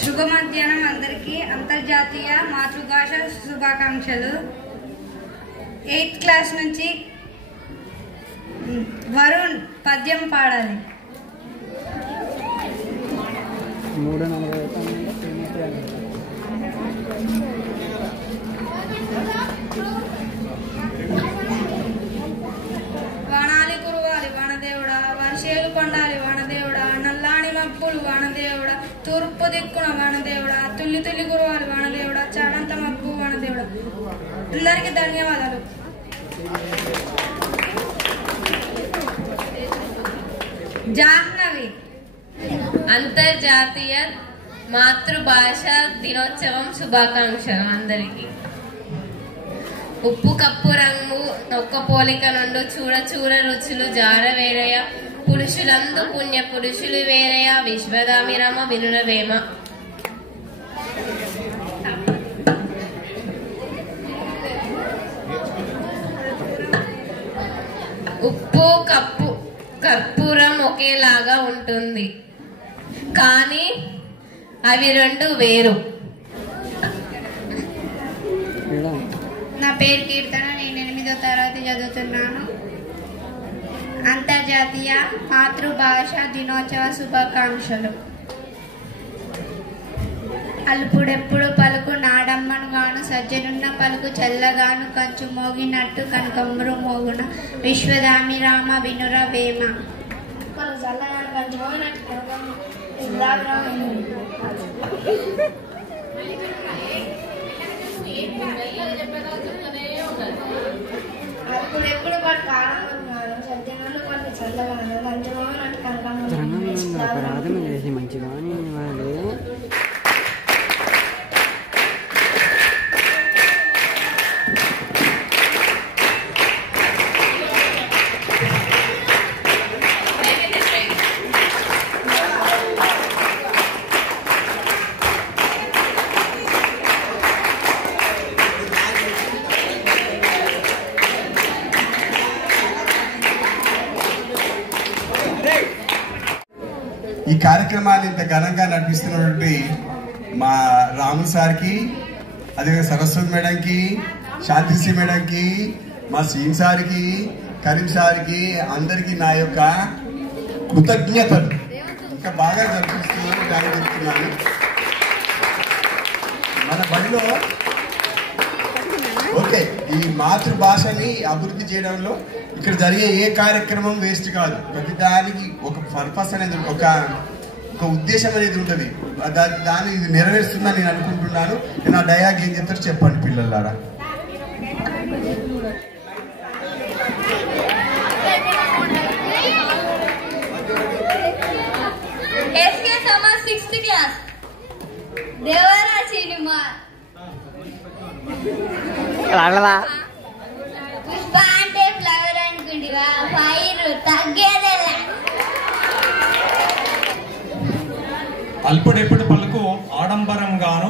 శుభ మధ్యాహ్నం అందరికీ. అంతర్జాతీయ మాతృభాష శుభాకాంక్షలు. 8th క్లాస్ నుంచి వరుణ్ పద్యం పాడాలి. వానాలి కురవాలి వానదేవుడా, వర్షాలు పండాలి వానదేవుడా, నల్లాని మబ్బులు వానదేవుడా, తూర్పు దిక్కున వానదేవుడా, తుల్లి తుల్లి కురవాలి వానదేవుడా, చాడంత మబ్బు వానదేవుడా. అందరికీ ధన్యవాదాలు. జాహ్నవి. అంతర్జాతీయ మాతృభాష దినోత్సవం శుభాకాంక్షలు అందరికీ. ఉప్పు కప్పు రంగు ఒక్క పోలిక నుండి చూడ చూడ రుచులు జార వేరయ, పురుషులందు పుణ్య పురుషులు వేరయ, విశ్వదామిరామ వినురవేమ. ఉప్పు కప్పు కర్పూరం ఒకేలాగా ఉంటుంది, కానీ అవి రెండు వేరు. నా పేరు కీర్తన, నేను 8వ తరగతి చదువుతున్నాను. అంతర్జాతీయ మాతృభాష దినోత్సవ శుభాకాంక్షలు. అల్పుడెప్పుడు పలుకు నాడమ్మను గాను, సజ్జనున్న పలుకు చల్లగాను, కంచు మోగినట్టు కనకమ్మురు మోగున, విశ్వదామిరామ వినుర వేమ. అల్పుడెప్పుడు పలుకు ఆడమ్మను సజ్జనున్న పలుకు చల్లగాను, కంచు మోగినట్టు కనకమ్మురు మంచిగా ఈ కార్యక్రమాన్ని ఇంత ఘనంగా నడిపిస్తున్నటువంటి మా రాము సార్కి, అదే సరస్వతి మేడంకి, శాంతిశ్రీ మేడంకి, మా శ్రీన్ సార్కి, కరీం సార్కి, అందరికీ నా యొక్క కృతజ్ఞతలు. ఇంకా బాగా జరుపుతున్నాను. మన బడిలో ఓకే, ఈ మాతృభాషని అభివృద్ధి చేయడంలో ఇక్కడ జరిగే ఏ కార్యక్రమం వేస్ట్ కాదు. ప్రతిదానికి ఒక పర్పస్ అనేది, ఒక ఉద్దేశం అనేది ఉంటుంది. దాన్ని ఇది నెరవేరుస్తుందని నేను అనుకుంటున్నాను. నా డయాగ్ ఏం చెప్తారు చెప్పండి పిల్లలారా. పుష్ప అంటే ఫ్లవర్ అనుకుంటా, ఫైర్ తగ్గేదేలా. అల్పుడెప్పుడు పలుకు ఆడంబరంగాను,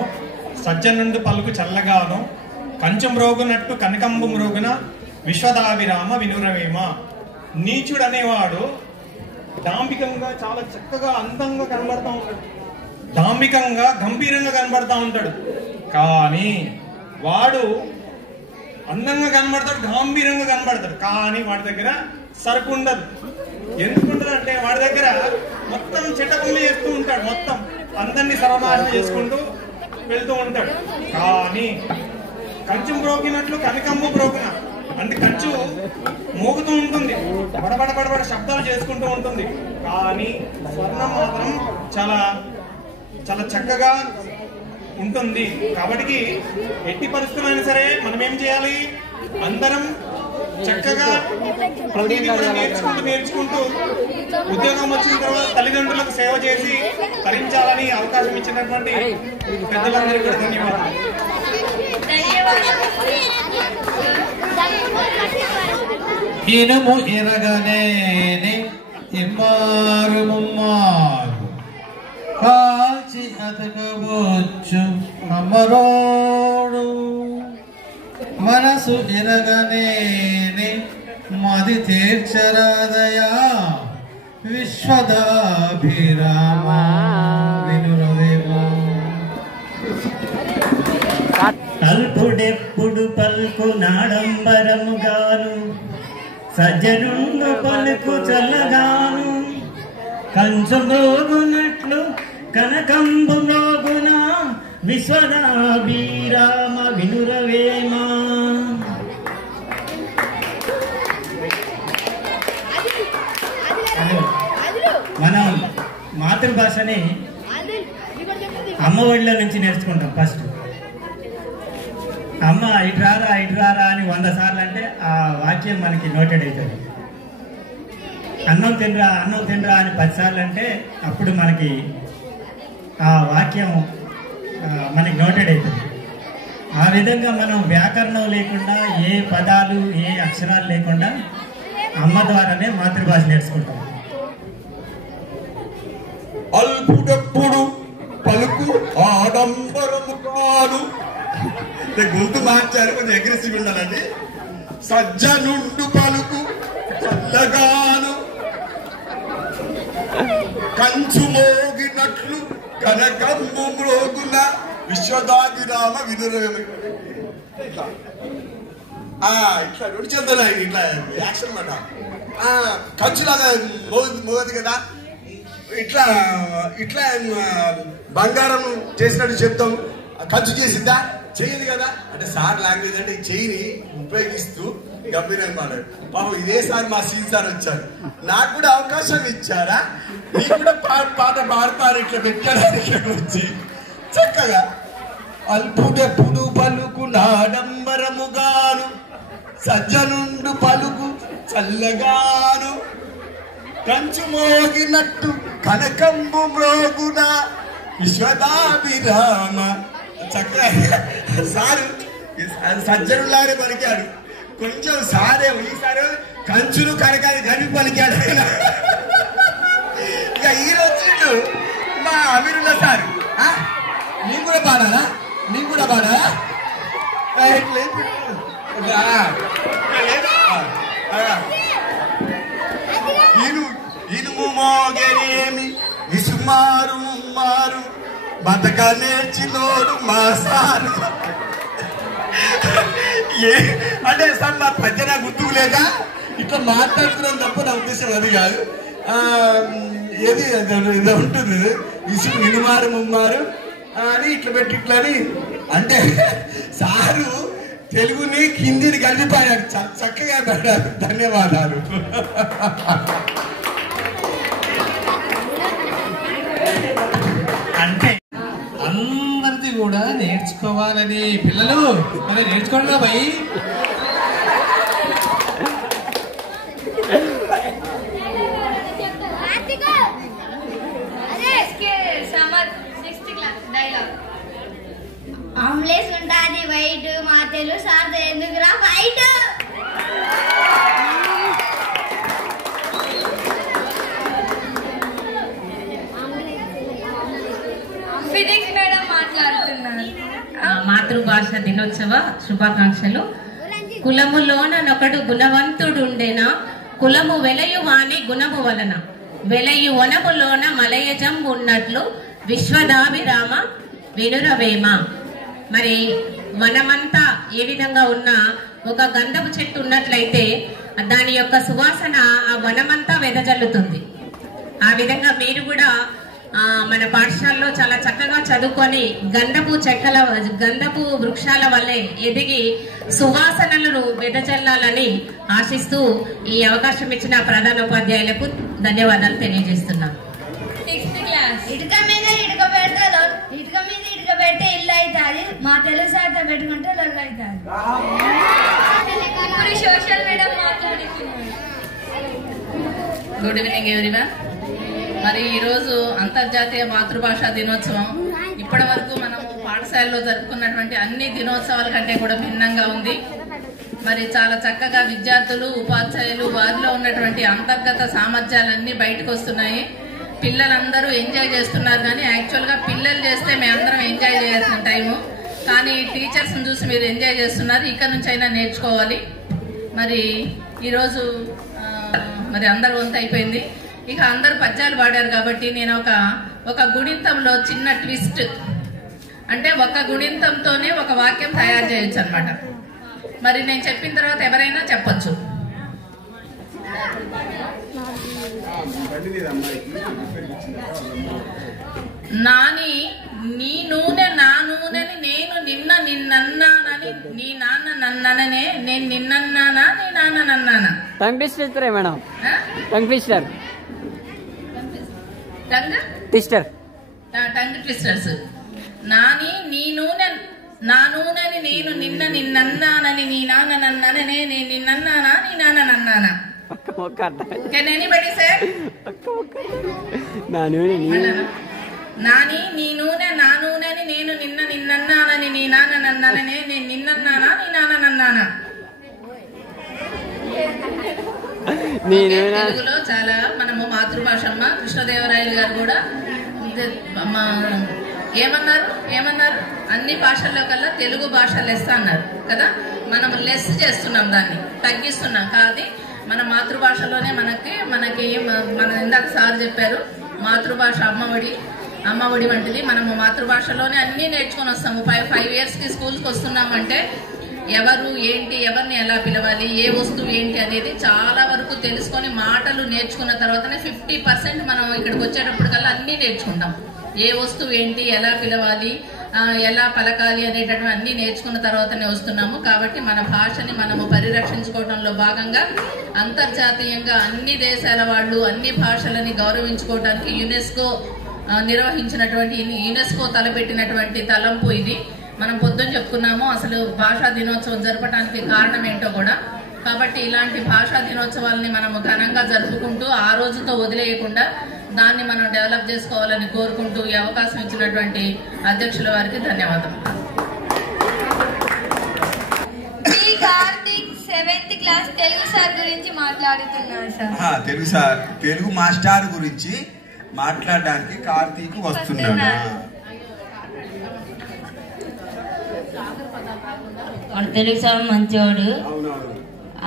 సజ్జనుండు పలుకు చల్లగాను, కంచు మ్రోగునట్టు కనకంబు మ్రోగున, విశ్వదావిరామ వినురవేమ. నీచుడు అనేవాడు డాంబికంగా చాలా చక్కగా అందంగా కనబడతా ఉంటాడు, డాంబికంగా గంభీరంగా కనబడతా ఉంటాడు. కానీ వాడు అందంగా కనబడతాడు, గంభీరంగా కనబడతాడు, కానీ వాడి దగ్గర సరుకు ఉండదు. ఎందుకుంటది అంటే వాడి దగ్గర మొత్తం చెట్టకుల్లి చేస్తూ ఉంటాడు, మొత్తం అందరినీ సర్వనాశనం చేసుకుంటూ వెళ్తూ ఉంటాడు. కానీ కంచు మ్రోగినట్లు కనకంబు మ్రోగున అంటే కంచు మోగుతూ ఉంటుంది, బడబడ బడబడ శబ్దాలు చేసుకుంటూ ఉంటుంది. కానీ స్వర్ణం మాత్రం చాలా చాలా చక్కగా ఉంటుంది. కాబట్టి ఎట్టి పరిస్థితులైనా సరే మనం ఏం చేయాలి, అందరం చక్కగా ప్రతిదీ కూడా నేర్చుకుంటూ ఉద్యోగం వచ్చిన తర్వాత తల్లిదండ్రులకు సేవ చేసి తరించాలని అవకాశం ఇచ్చినటువంటి పెద్దలందరికీ కూడా ధన్యవాదాలు. ఇనుము ఎరగనేని ఇమ్మారు ముమ్మారు కాల్చి అతకవచ్చు అమరోడు, మనసు ఎరగనేని మది తీర్చరాదయా విశ్వదాభిరామ వినురవేమా. అల్పుడెప్పుడు పలుకు నాడంబరముగాను, సజ్జనుండు పలుకు చల్లగాను, కంచు మోగునట్లు కనకంబు మోగున విశ్వదాభిరామ వినురవేమా. మనం మాతృభాషని అమ్మ ఒడిలో నుంచి నేర్చుకుంటాం. ఫస్ట్ అమ్మ ఇటురారా ఇటురారా అని 100 సార్లు అంటే ఆ వాక్యం మనకి నోటెడ్ అవుతుంది. అన్నం తినరా అన్నం తినరా అని 10 సార్లు అంటే అప్పుడు మనకి ఆ వాక్యం మనకి నోటెడ్ అవుతుంది. ఆ విధంగా మనం వ్యాకరణం లేకుండా, ఏ పదాలు ఏ అక్షరాలు లేకుండా అమ్మ ద్వారానే మాతృభాష నేర్చుకుంటాం. అల్పుడెప్పుడు పలుకు ఆడంబరము కాను, గొంతు మార్చారు, కొంచెం అగ్రెసివ్ ఉండాలండి. సజ్జనుండు పలుకు చల్లగాను, కంచు మోగినట్లు కనకంబు మ్రోగున విశ్వదాభిరామ వినురవేమ. ఇట్లా రెండు చెందన ఇట్లా యాక్షన్ మాట. కంచులాగా మోగదు కదా, ఇట్లా ఇట్లా బంగారం చేసినట్టు చెప్తాం. కంచు చేసిందా, చేయదు కదా అంటే సార్ లాంగ్వేజ్ అంటే ఈ చెయ్యిని ఉపయోగిస్తూ గంభీరంగా మాట్లాడు. పాపం ఇదే సార్ మా సీన్ సార్ వచ్చారు, నాకు కూడా అవకాశం ఇచ్చారా, నీకు కూడా పాట పాడతారు ఇట్లా పెట్టడానికి వచ్చి చక్కగా. అల్పుడెప్పుడు పలుకు నాడంబరముగాను, సజ్జనుండు పలుకు చల్లగాను, కంచు మోగినట్టు కనకంబు మ్రోగున విశ్వదాభిరామ. చక్కగా సారు సజ్జనులాగే పలికాడు. కొంచెం సారే ఈసారి కంచులు కనకాన్ని కలిపి పలికాడు. ఇక ఈ రోజు మా అమీరుల్లా సార్, నీకు కూడా పాడాలా, నీకు కూడా పాడాలా? ఇనుము మోగేమి విసుమారు మారు బతక నేర్చినోడు మా సారు. అంటే సార్ నా పద్య గుర్తుకు లేక ఇట్లా మాట్లాడుతున్నాం తప్ప నా ఉద్దేశం అది కాదు. ఏది ఇది ఉంటుంది, ఇనుమారు ముమ్మారు అని ఇట్లా పెట్టి ఇట్లా అని అంటే సారు తెలుగుని హిందీని కలిపిపోయాడు, చక్కగా పెట్టారు. ధన్యవాదాలు. అంటే అందరిది కూడా నేర్చుకోవాలని పిల్లలు మరి నేర్చుకోండి భయ్. ఆమ్లెస్ ఉంటుంది వైట్, మా తెలుగు సార్ ఎందుకురా వైట్. ఫిజిక్స్ మేడం మాట్లాడుతున్నారు. మాతృభాష దినోత్సవ శుభాకాంక్షలు. కులములోన నొకడు గుణవంతుడుండెనా, కులము వెలయు వాని గుణము వలన, వెలయు వనములోన మలయజం ఉన్నట్లు విశ్వదాభిరామ వినురవేమ. మరి వనమంతా ఏ విధంగా ఉన్నా ఒక గంధపు చెట్టు ఉన్నట్లయితే దాని యొక్క సువాసన ఆ వనమంతా వెదజల్లుతుంది. ఆ విధంగా మీరు కూడా మన పాఠశాలలో చాలా చక్కగా చదువుకొని గంధపు వృక్షాల వల్లే ఎదిగి సువాసనలను వెదజల్లాలని ఆశిస్తూ ఈ అవకాశం ఇచ్చిన ప్రధానోపాధ్యాయులకు ధన్యవాదాలు తెలియజేస్తున్నాను. ఇటుక మీద ఇటుక పెడితే ఇల్లు అవుతుంది, మా తెలుగు సాహిత్యం పెట్టుకుంటే లొల్లు అవుతుంది. సోషల్ మీడియా మాట్లాడుతున్నాను. Good evening everyone. మరి ఈరోజు అంతర్జాతీయ మాతృభాషా దినోత్సవం ఇప్పటి వరకు మనము పాఠశాలలో జరుపుకున్నటువంటి అన్ని దినోత్సవాల కంటే కూడా భిన్నంగా ఉంది. మరి చాలా చక్కగా విద్యార్థులు ఉపాధ్యాయులు వారిలో ఉన్నటువంటి అంతర్గత సామర్థ్యాలన్నీ బయటకు వస్తున్నాయి. పిల్లలందరూ ఎంజాయ్ చేస్తున్నారు, కానీ యాక్చువల్గా పిల్లలు చేస్తే మేమందరం ఎంజాయ్ చేయాల్సిన టైము, కానీ టీచర్స్ని చూసి మీరు ఎంజాయ్ చేస్తున్నారు. ఇక్కడ నుంచి అయినా నేర్చుకోవాలి. మరి ఈరోజు మరి అందరూ వంతు అయిపోయింది. ఇక అందరూ పద్యాలు పాడారు కాబట్టి నేను ఒక గుణింతంలో చిన్న ట్విస్ట్, అంటే ఒక గుణింతంతోనే ఒక వాక్యం తయారు చేయొచ్చు అన్నమాట. మరి నేను చెప్పిన తర్వాత ఎవరైనా చెప్పొచ్చు. నాని నీ నూనె నా నూనెని నేను నిన్నన్నానని నీ నాన్న నన్ననే నేను నిన్నన్నానా నీ నాన్న నన్నానా. Tongue twister madam, tongue twister, tongue twisters. నాని నీ నూనె నా నూనెని నేను నిన్నన్నానని నీ నాన్న నన్ననే నేను నిన్నన్నానా నీ నాన్న నన్నానా. కెన్ ఎనీబడీ సే? నాని నీ నూనె నా నూనెని నేను నిన్నన్నానని నీ నాన్న నన్ననే నేను నిన్నన్నానా నీ నాన్న నన్నానా. తెలుగులో చాలా మనము మాతృభాష అమ్మ కృష్ణదేవరాయలు గారు కూడా ఏమన్నారు అన్ని భాషల్లో కల్లా తెలుగు భాష లెస్ అన్నారు కదా. మనం లెస్ చేస్తున్నాం, దాన్ని తగ్గిస్తున్నాం. కాదు, మన మాతృభాషలోనే మనకి మన ఇందాక సార్ చెప్పారు, మాతృభాష అమ్మఒడి వంటిది. మనము మాతృభాషలోనే అన్ని నేర్చుకొని వస్తాము. 5 years కి స్కూల్కి వస్తున్నామంటే ఎవరు ఏంటి, ఎవరిని ఎలా పిలవాలి, ఏ వస్తువు ఏంటి అనేది చాలా వరకు తెలుసుకొని మాటలు నేర్చుకున్న తర్వాతనే 50% మనం ఇక్కడికి వచ్చేటప్పటికల్లా అన్ని నేర్చుకుంటాం. ఏ వస్తువు ఏంటి, ఎలా పిలవాలి, ఎలా పలకాలి అనేటటువంటి అన్ని నేర్చుకున్న తర్వాతనే వస్తున్నాము. కాబట్టి మన భాషని మనము పరిరక్షించుకోవడంలో భాగంగా అంతర్జాతీయంగా అన్ని దేశాల వాళ్ళు అన్ని భాషలని గౌరవించుకోవడానికి యునెస్కో నిర్వహించినటువంటి యునెస్కో తలపెట్టినటువంటి తలంపు ఇది. మనం పొద్దున్న చెప్పుకున్నాము అసలు భాషా దినోత్సవం జరపడానికి కారణం ఏంటో కూడా. కాబట్టి ఇలాంటి భాషా దినోత్సవాలని మనము ఘనంగా జరుపుకుంటూ ఆ రోజుతో వదిలేయకుండా దాన్ని మనం డెవలప్ చేసుకోవాలని కోరుకుంటూ ఈ అవకాశం ఇచ్చినటువంటి అధ్యక్షుల వారికి ధన్యవాదాలు. Karthik 7th class Telugu sir గురించి మాట్లాడుతున్నాను సార్. తెలుగు మాస్టర్ గురించి మాట్లాడడానికి కార్తీక్ వస్తున్నాడు. తెలుగు సార్ మంచివాడు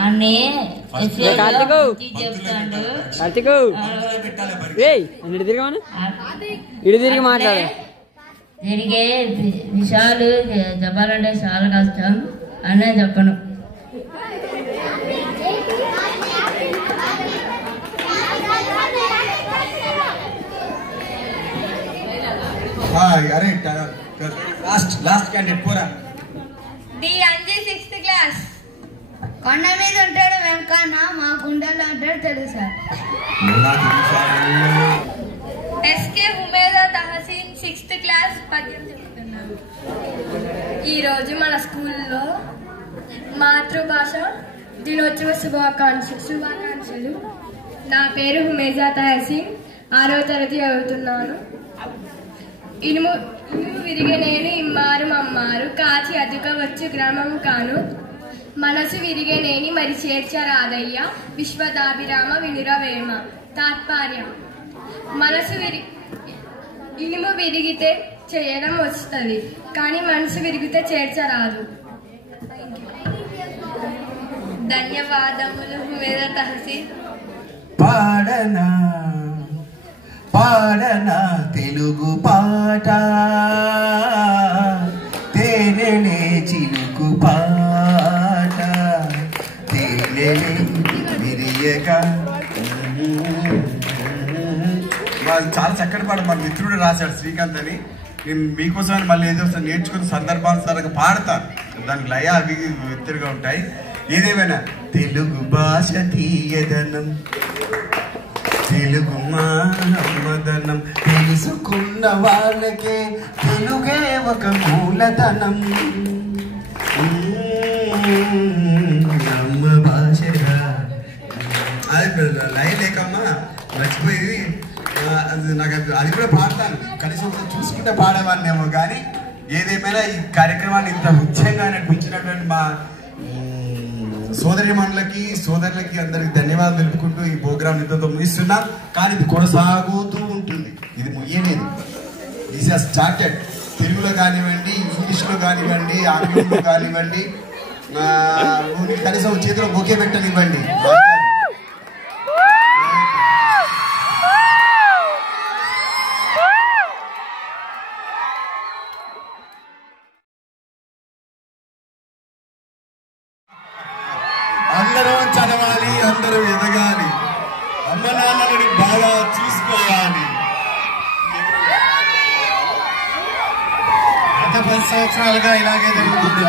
అని చెప్తాడు. తిరిగి మాట్లాడు. జరిగే విషయాలు చెప్పాలంటే చాలా కష్టం అనే చెప్పను. అరే లాస్ట్ క్యాండిడేట్ పోరా. D Anji 6th class. కొండ మీద ఉంటాడు వెంకన్న, మా గుండెల్లో ఉంటాడు Telugu sir. SK Humeda Tahseen 6th class పద్యం చెప్తున్నాను. ఈరోజు మన స్కూల్లో మాతృభాష దినోత్సవ శుభాకాంక్షలు. నా పేరు హుమేజా తహసీన్, 6వ తరగతి చదువుతున్నాను. ఇనుము విరిగే నేను ఇమ్మారు మమ్మారు కాచి అదుక వచ్చు గ్రామం కాను మనసు విరిగే నేని మరి చేర్చరాదయ్య విశ్వదాభిరామ వినురవేమ. తాత్పర్యం: ఇనుము విరిగితే చేయడం వస్తుంది, కానీ మనసు విరిగితే చేర్చరాదు. ధన్యవాదములు హుమేదా తహసీన్. పాడనా తెలుగు పాట, తేనె చిలుకు పాట, తేనె మల్లెలే విరియగా. చాలా చక్కటి పాట మన మిత్రుడు రాశాడు శ్రీకాంత్ అని. నేను మీకోసం మళ్ళీ ఏదో నేర్చుకుని సందర్భానుసారంగా పాడతాను. దానికి లయ అవి వ్యక్తులుగా ఉంటాయి. ఏదేమైనా తెలుగు భాష తీయదనం, తెలుగు మామదనం, తెలుసుకున్న వాళ్ళకే తెలుగే ఒక మూలధనం. అమ్మ భాషగా అది లయ లేకమ్మా మర్చిపోయి నాకు అది కూడా పాడతాను. కనీసం చూసుకుంటే పాడేవాడినేమో. కానీ ఏదేమైనా ఈ కార్యక్రమాన్ని ఇంత ముఖ్యంగా నడిపించినటువంటి మా సోదరిమణులకి సోదరులకి అందరికి ధన్యవాదాలు తెలుపుకుంటూ ఈ ప్రోగ్రామ్ ఇంతతో ముగిస్తున్నాం. కానీ ఇది కొనసాగుతూ ఉంటుంది. ఇది ముయ్యలేదు. This has started. తెలుగులో కానివ్వండి, ఇంగ్లీష్లో కానివ్వండి, ఆంగ్లంలో కానివ్వండి, కనీసం చేతిలో బొకే పెట్టనివ్వండి. అందరూ చదవాలి, అందరూ ఎదగాలి, అమ్మ నాన్నని బాగా చూసుకోవాలి. గత 10 సంవత్సరాలుగా ఇలాగే జరుగుతుంది.